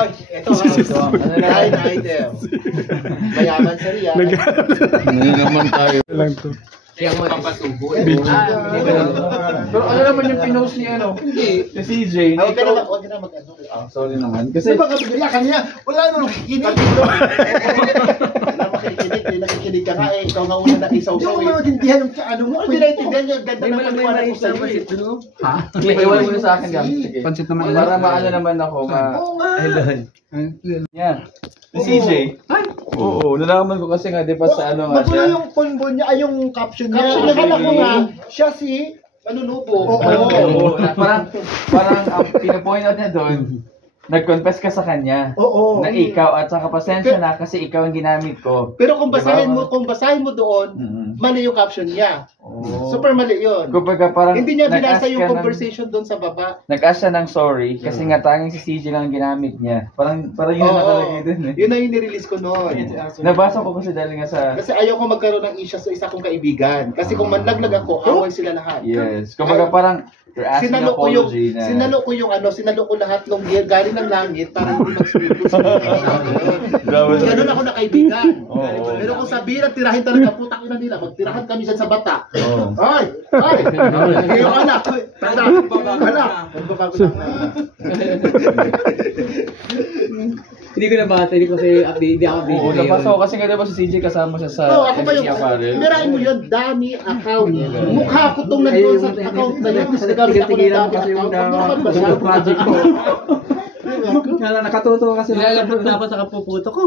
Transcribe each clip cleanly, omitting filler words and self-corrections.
Ay, ito line item. Mayaman sa riyan. Hindi naman tayo. Kaya mo papasubo. Pero ano naman yung pinost ni ano? Hindi. Si CJ. Huwag ka na mag-ano. Sorry naman. Kasi baka bigla kanya, wala na nakikinig dito. Wala makikinig, nakikinig ka nga eh. Ikaw nga una na isaw-saw eh. Hindi mo maintindihan yung ano mo. Hindi naintindihan yung ganda ng pagkuwala ko sa'yo eh. Ha? Iwan mo na sa akin yan. Sige. pansit naman. Para maano naman ako. Yan. Si CJ. Oo, nalaman ko kasi nga, di ba sa ano nga Magulo siya? yung ponbon niya, ay yung caption niya. Nakala ko nga, siya si Manulubo. Oo. Parang ang pinapoint out niya doon, nag-confess ka sa kanya. Oo. Na ikaw at saka pasensya na kasi ikaw ang ginamit ko. Pero kung basahin mo doon, mali yung caption niya. Super mali yun. Kumbaga parang Hindi niya binasa nag-ask yung ka conversation doon sa baba. Nag-ask siya ng sorry kasi nga tanging si CJ lang ang ginamit niya. Parang yun na nakalagay dun eh. Yun na yung nirelease ko noon. Nabasa ko kasi dahil nga sa... Kasi ayaw ko magkaroon ng issue sa isa kong kaibigan. Kasi kung manlaglag ako, away sila lahat. Yes. Kumbaga parang you're asking apology na... Sinalo ko lahat ng gear galing ng langit para hindi mag-sweldo sa ganun ako na kaibigan. Pero kung sabihin at tirahin talaga, putang ina nila, magtirahan kami dyan sa bata. Ay! Ngayon anak! Anak! Magbabago na. Hindi ko nabasa, hindi ko kasi update, hindi ako update. Oo, nabasa ko kasi nga diba si CJ kasama siya sa... Oo, ako pa yung... Mirahin mo yun, dami account. Mukha ko itong nandun sa account na yun. Kasi nagamit ako ng dami account. Ano project ko. Kaya nakatuto kasi. Nilalabot na ako sa kapuputo ko.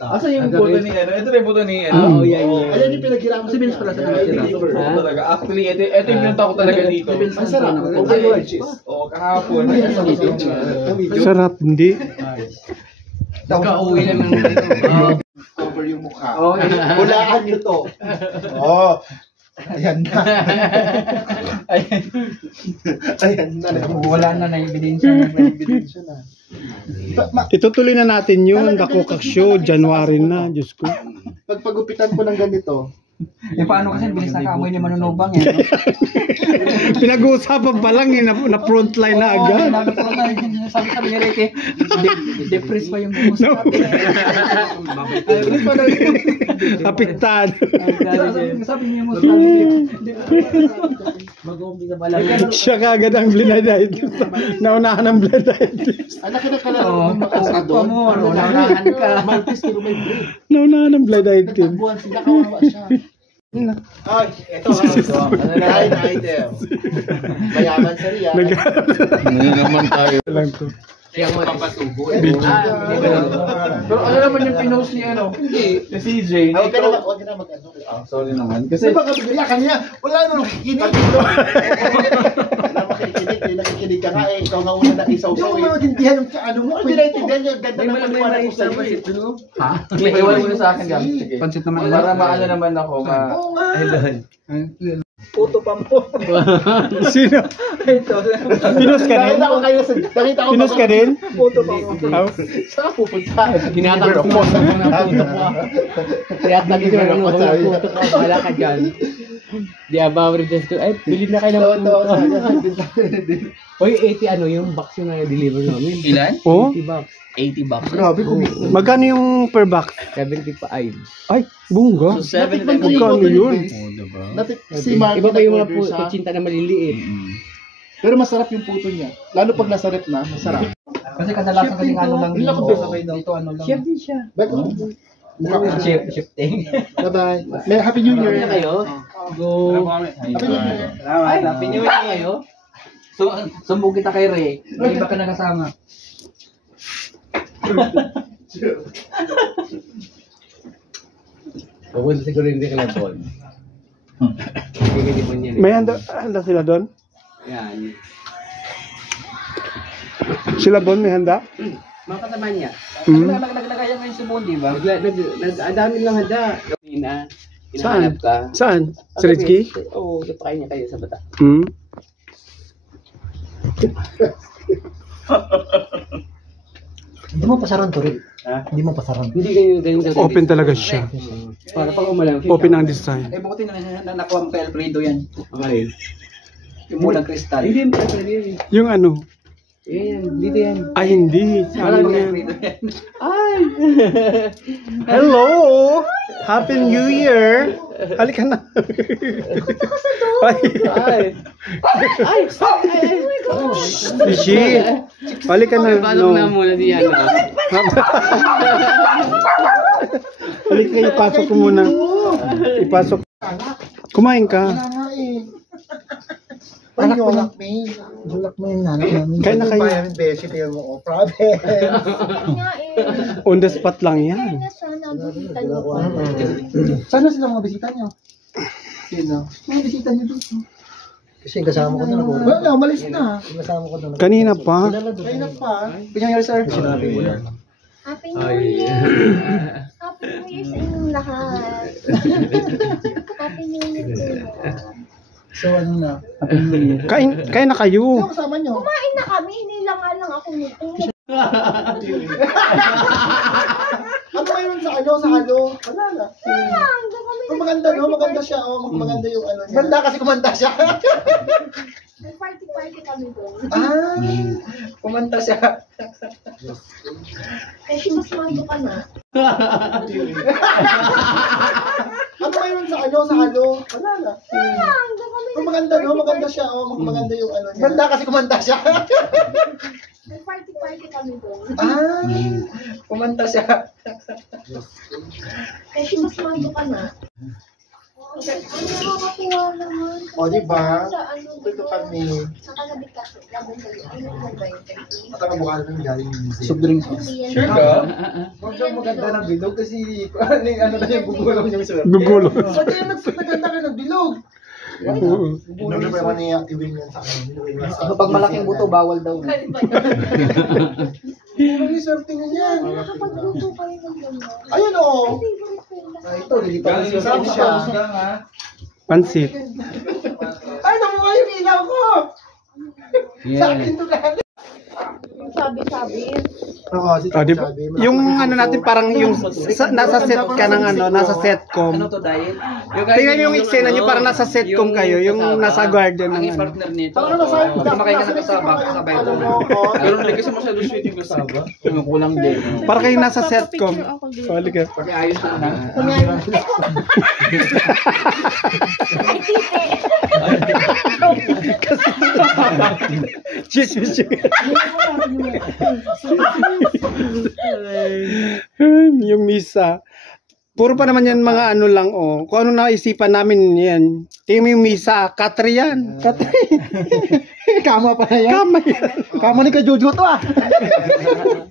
Asa yung photo ni ano? Ito na yung photo ni ano? Oo, yan. Ayan yung pinaghirapan. Kasi bilis pala sa deliver. Talaga. Actually, ito yung pinunta ko talaga dito. Ang sarap. Okay, gorgeous. Oo, kahapon. Sarap, hindi? Nagka-uwi naman dito. Cover yung mukha. Hulaan nyo to. Ayan na. Ayan na. Wala na ebidensya. na. Itutuloy na natin yun. Dakokak show, January na. Diyos ko. Pagpagupitan ko ng ganito, Paano kasi bilis na kaamoy ni Manunubang eh. Pinag-uusapan pa lang na frontline na agad. Sabi ni Ricky, depressed pa yung buhos No. natin. Apiktado. Sabi niya mo, mag-uumpi ka pala. Siya kagad ang blinaditis. Naunahan ng blinaditis. anak ka na kalaro. Sakto mo, naunahan ka. Maltis pero may break. Naunahan ng blinaditis. Nagtakbuhan sila, kawawa siya. Ay, ito line item. Mayaman sa riyan. Hindi naman tayo. Kaya mo papasubo. Pero ano naman yung pinost ni ano? Hindi. Si CJ. Huwag ka na mag-ano. Sorry naman. Kasi baka bigla kanya, wala na nakikinig dito. Wala makikinig, nakikinig ka nga eh. Ikaw nga una na isaw-saw eh. Hindi mo maintindihan yung ano mo. Hindi naintindihan yung ganda ng pagkuwala ko sa'yo eh. Ha? Iwan mo na sa akin yan. Sige. Pansit naman. Para maano naman ako. Puto pampo. Sino? Pinos ka rin? Nakita ko Pinos ka rin? Puto pampo. Saan ka pupunta? Ginatakot mo. Kaya lagi ko ng puto ko. Wala ka dyan. Di abaw rin dyan. Ay, bilhin na kayo ng puto. Oy, 80 ano yung box yung na-deliver namin. Ilan? Oh? 80 box. 80 box. Grabe ko. Magkano yung per box? 75. Ay, bungga. Magkano yun? Si Mark Iba pa yung mga nag-order siya. kutsinta na maliliit. Pero masarap yung puto niya. Lalo pag nasa rep na, masarap. Kasi kadalasan kasi ano lang Hindi ako dito ano lang. Chef din siya. Shifting. Bye-bye. Happy New Year. Kayo? Go. Happy New Year. Ay, happy new year kayo. So, sumbong kita kay Ray. May iba ka na kasama. Pupunta siguro hindi ka na doon. May handa sila doon? Yan. Sila doon may handa? Mga kasama niya. Hmm. Naglagay ngayon sa buon, di ba? Nag-adami lang handa. Saan? Saan? Hinahanap ka. Saan? Sa Rizky? Oo, napakain niya kayo sa bata. Hmm. Hindi mo pasaran to rin. Hindi mo pasaran. Hindi kayo ganyan. Open talaga siya. Para pag umalang. Open ang design. Buti na nakuha mo kay Alfredo yan. Okay. Yung mulang kristal. Hindi, hindi pwede yun. Yung ano? Yan, dito yan. Ay, hindi. Ano yan? Ay! Hello! Happy New Year! Halika na. Ay! Ay! Ay! Bishi! Halika na. Pasok na muna si Yana. Halika, ipasok ko muna. Ipasok. Kumain ka. Anak ko lang, May. Julak mo yung nanak namin. Kaya na kayo. Bayaran, Beshi, tayo mo. Promise. On the spot lang yan. Sana sila mga bisita nyo? Sino? Mga bisita nyo dito. Kasi yung kasama ko na ako. Wala, umalis na. Yung kasama ko na. Kanina pa. Kanina pa. Pinyang sir. Happy New Year. Happy New Year sa inyong lahat. Happy New Year po. So, ano na? Kain na kayo. Ano kasama nyo? Kumain na kami, nilangan lang ako nito. Ano ba yun sa ano? Sa halo? Wala na. Kung maganda, no? Maganda siya. Oh, maganda yung ano niya. Maganda kasi kumanta siya. May party-party kami doon. Ah, kumanta siya. Kasi mas mando ka na. Ano ba yun sa ano? Sa halo? Wala na. Kung maganda, no? Maganda siya. Oh, maganda yung ano niya. Maganda kasi kumanta siya. May party-party kami doon. Ah, kumanta siya. Kasi mas mando ka na. Ano nakakakuha naman? O, diba? Sa ano Dito kami. Nakalabit kasi. Labang sa'yo. Ano yung ba yun? Nakabukaan ng galing music. Soft drinks. Sure ka? Huwag kang maganda ng bilog kasi ano na yung gugulong yung swerte. Gugulo. Ba't yung naganda ka ng bilog? Gugulong na pa ni activate yan sa ano. Pag malaking buto, bawal daw. Gugulong yung swerte niya yan. Nakapagluto kayo ng ganyan. Ayun o. Favorite ko yung Ah, ito, lilipat na siya. Pansit. Ay, nakuha yung ilaw ko! Sa akin to galing. sabi-sabi. Oo, si Oh, di ba? Yung ano natin parang yung nasa set ka ng ano, nasa setcom. Ano to, Dahil? Tingnan yung eksena nyo parang nasa setcom kayo, yung nasa guardian Ang ng ano. partner nito. Ano na sa'yo? Sumakay ka na kasama, kasabay ko. Pero hindi kasi masyado sweet yung kasama. Yung kulang din. Parang kayo nasa setcom. Oh, halika. Pakiayos na na. Chismis yung misa. Puro pa naman yan mga ano lang, oh. Kung ano naisipan namin yan. Tingnan mo yung misa, Katri yan. Katri. Kama pa na yan. Kama yan. Kama ni ka Jojo to ah.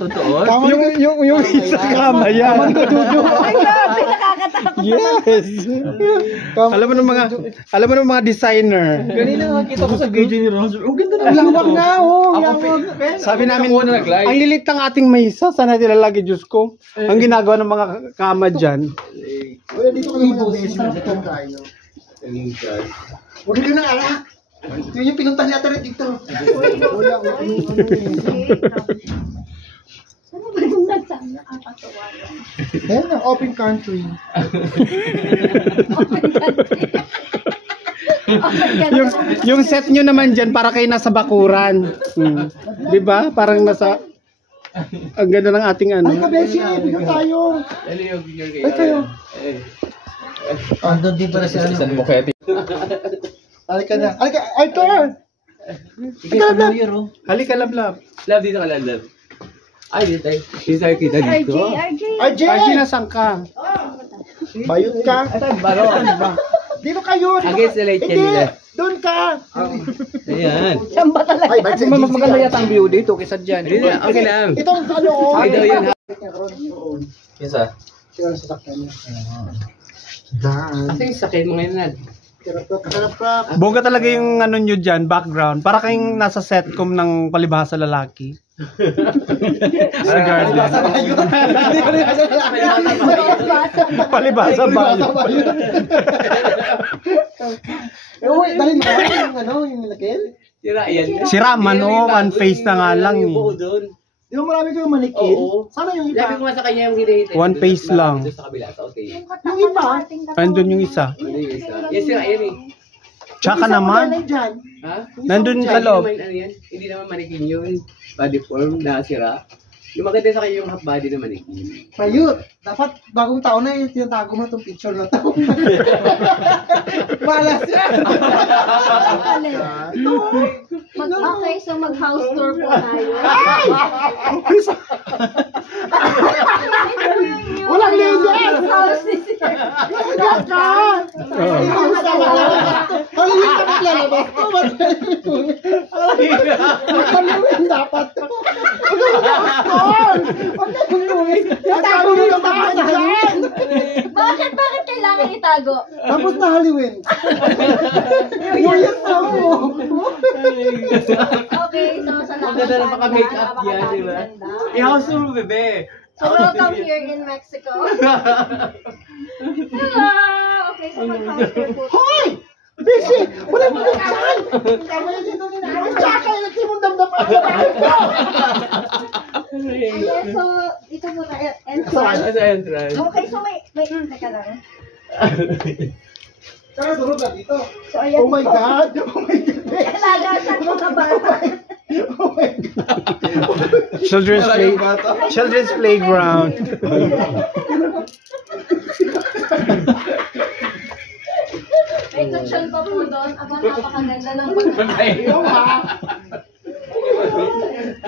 Totoo? Kama ni Yung misa, kama yan. Kama ni ka Jojo. Ay, grabe, nakakatakot. Yes. Alam mo ng mga designer. Ganina nakita ko sa video ni Ronald. Oh, ganda na. Lawak na oh. Lawak. Sabi namin, ang lilit ng ating misa, saan natin lalagay, Diyos ko? Ang ginagawa ng mga kama dyan. Wala dito ka naman ang beses na dito tayo. Wala ka ng alak. Yun yung pinunta niya rin dito. Wala. Ano ba yung nagsang nakakatawa? Yan ang open country. Yung set nyo naman dyan, para kayo nasa bakuran. Di ba? Parang nasa... Ang ganda ng ating ano. Ay, kabesi, dito tayo. Ay, kayo. Andun din pala si Isang bukete. Halika na. Halika, Arthur! Halika, lablab. Love, dito ka, love. Ay, dito tayo. Dito tayo kita dito. RJ. RJ! RG, nasaan ka? Bayot ka. Ito, baro. Dito kayo. Against the light yan Hindi. nila. Doon ka. Ayan. Yan ba talaga? Ay, bakit Mas maganda yata ang view dito kaysa dyan. Dito, okay lang. Itong ano, oh. Okay daw yun, ha? Isa. Sino ang sasakyan niya? Daan. Kasi yung sakit mo ngayon, Nad. Karap-karap. Bongga talaga yung ano nyo dyan, background. Para kayong nasa setcom ng palibhasa lalaki. Sa garden. Palibhasa ba? Uy, dali mo yung ano, yung nilakil? Sira, yan. Si Raman, oh, one face na nga lang. Yung buo Eh. doon. Di ba marami kayong manikil? Oo. Sana yung Sabi ko iba. nga sa kanya yung hinihit. One face lang. Doon sa kabila, sa hotel. Yung iba. Andun yung isa. Ano yung isa? Yes, sira, yan eh. Tsaka Isa mo naman, nandyan. Ha? nandun sa loob. Hindi naman, ano yan? Hindi naman manikin yun. Body form, nasira. Yung maganda sa kanya yung half body na manikin. Payut, dapat bagong taon na yung tinatago mo itong picture na to. Malas yan! Okay, so mag-house tour po tayo. Walang linya! House ni Sir. Haliwin ka maglalabas ko. Haliwin dapat. Itago mo yung mga dyan! Bakit kailangan itago? Tapos na haliwin. Yuyot na ako. Okay, so salamat. Maganda na maka-make up yan, di ba? I-house tour mo, bebe. So welcome here in Mexico. Hello! Okay, so mag-house tour po. Hoy! Busy! Wala mo yung dyan! Tsaka yung timong damdaman ang bahay ko! Ayan, so ito po tayo. Sa entrance. Okay, so may, teka lang. Tsaka durog na dito. So ayan. Oh my God! Oh my God! Nagasan mo ka bata. Oh my God! Children's playground. May kutsyon pa po doon. Aba, napakaganda ng pagkakain. Yung ha?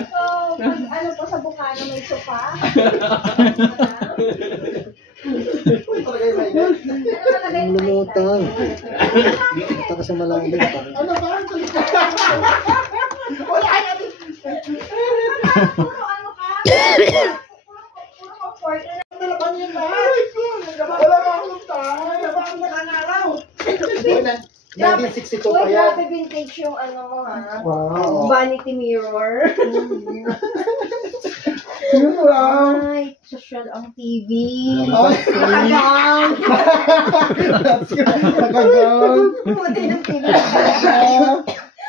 So, pag ano po sa Bukano, may sofa. Ano Lumutang. Dito ka sa malalim. Ano ba? Wala yan! Puro ano ka? Puro comfort. Nalaban yun ba? Wala ba akong tayo? Wala ba akong nakangaraw? 1962 pa Uy, yan. grabe vintage yung ano mo ha. Wow. Vanity mirror. Wow. Ay, social ang TV. Ay. Nakagang. Nakagaw. Puti ng TV.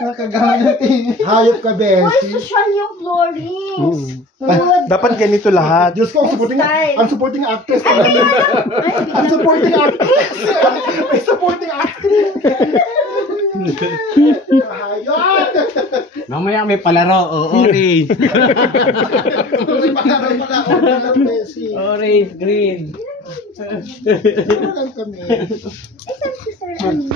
Nakagawa natin. Hayop ka, Uy, Bessie. social yung floorings. Ay, Good. dapat ganito lahat. Diyos ko, ang supporting actress. Ay, Ang supporting actress. May supporting actress. Hayop. Mamaya may palaro. Orange. May pangarap pala ako na Bessie. Orange, green. Ano lang kami? Ay, saan si Sir Ani?